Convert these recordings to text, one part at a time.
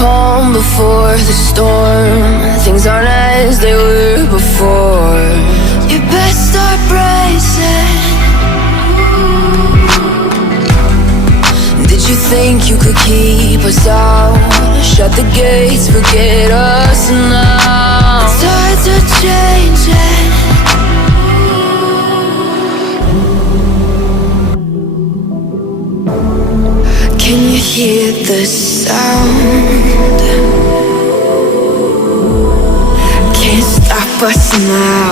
calm before the storm. Things aren't as they were before. You best start bracing. Did you think you could keep us out? Shut the gates, forget us now. Tides are changing. Can you hear the sound? Can't stop us now.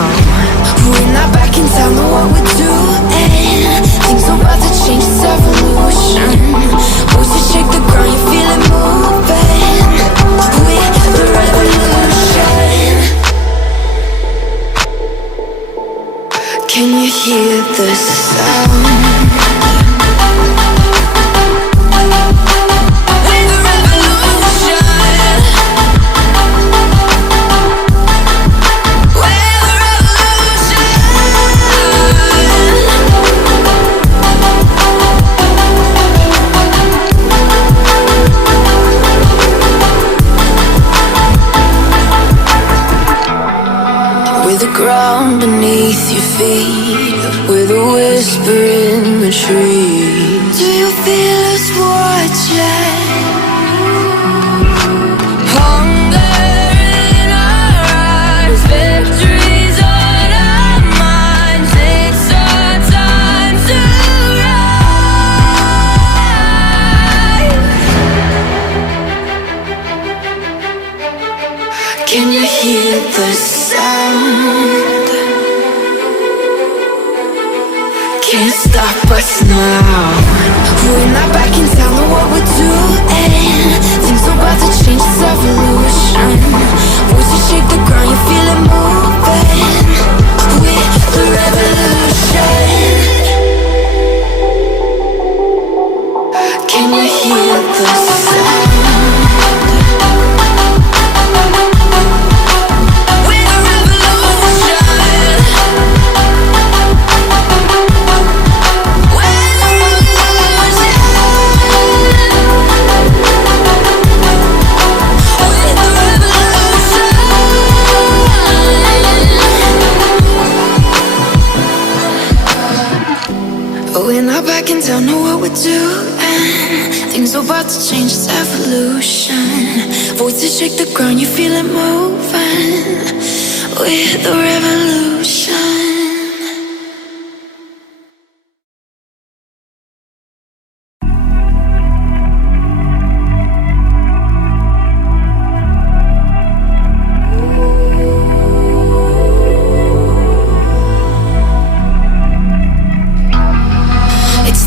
We're not back in town, know what we're doing. Things are about to change, it's evolution. Voices shake the ground, you feel it moving. We're the revolution. Can you hear the sound? Ground beneath your feet, with a whisper in the trees. Do you feel us watching? Hunger in our eyes, victories on our minds. It's our time to rise. Can you hear the sound? Can't stop us now. We're not back in town, know what we're doing. Things are about to change, it's evolution. Voices shake the ground, you feel it moving. We're the revolution. Can you hear the sound? We're not back in town, know what we're doing. Things are about to change, it's evolution. Voices shake the ground, you feel it moving. We're the revolution.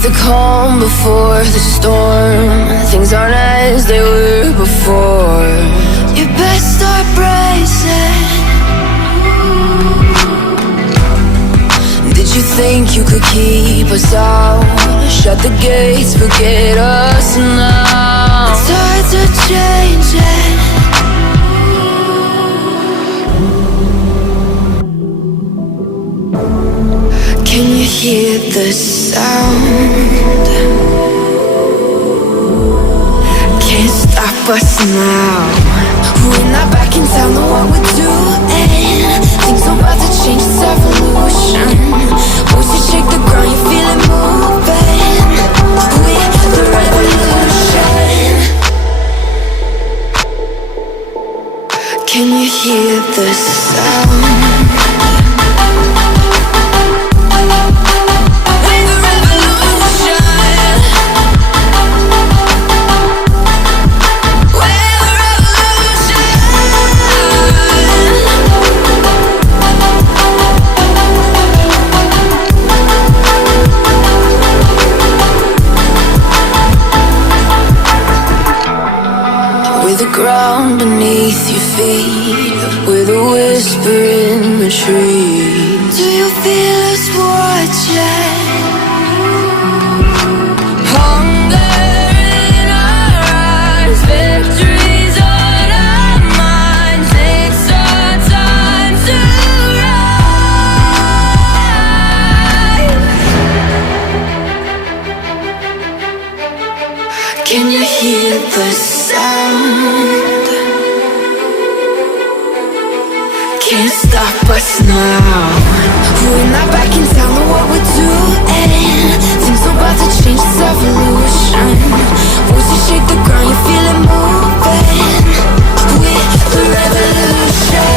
The calm before the storm. Things aren't as they were before. You best start bracing. Did you think you could keep us out? Shut the gates, forget us now. Tides are changing. Can you hear the sound? Can't stop us now. We're not back in town, know what we're doing. Things are about to change, it's evolution. Voices shake the ground, you feel it moving. We're the revolution. Can you hear the sound? The ground beneath your feet, with a whisper in the trees. Do you feel us watching? Hunger in our eyes, victories on our minds. It's our time to rise. Can you hear the sound? Can't stop us now. We're not back in town, know what we're doing. Things are about to change, it's evolution. Voices shake the ground, you feel it moving. We're the revolution.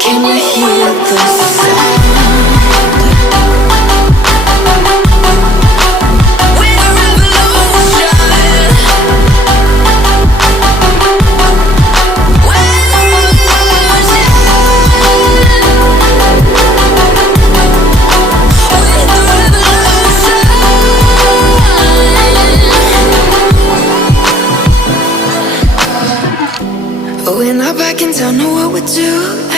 Can you hear the sound? We're not back in town, know what we're doing.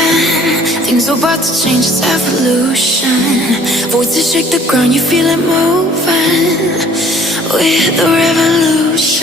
Things are about to change, it's evolution. Voices shake the ground, you feel it moving. We're the revolution.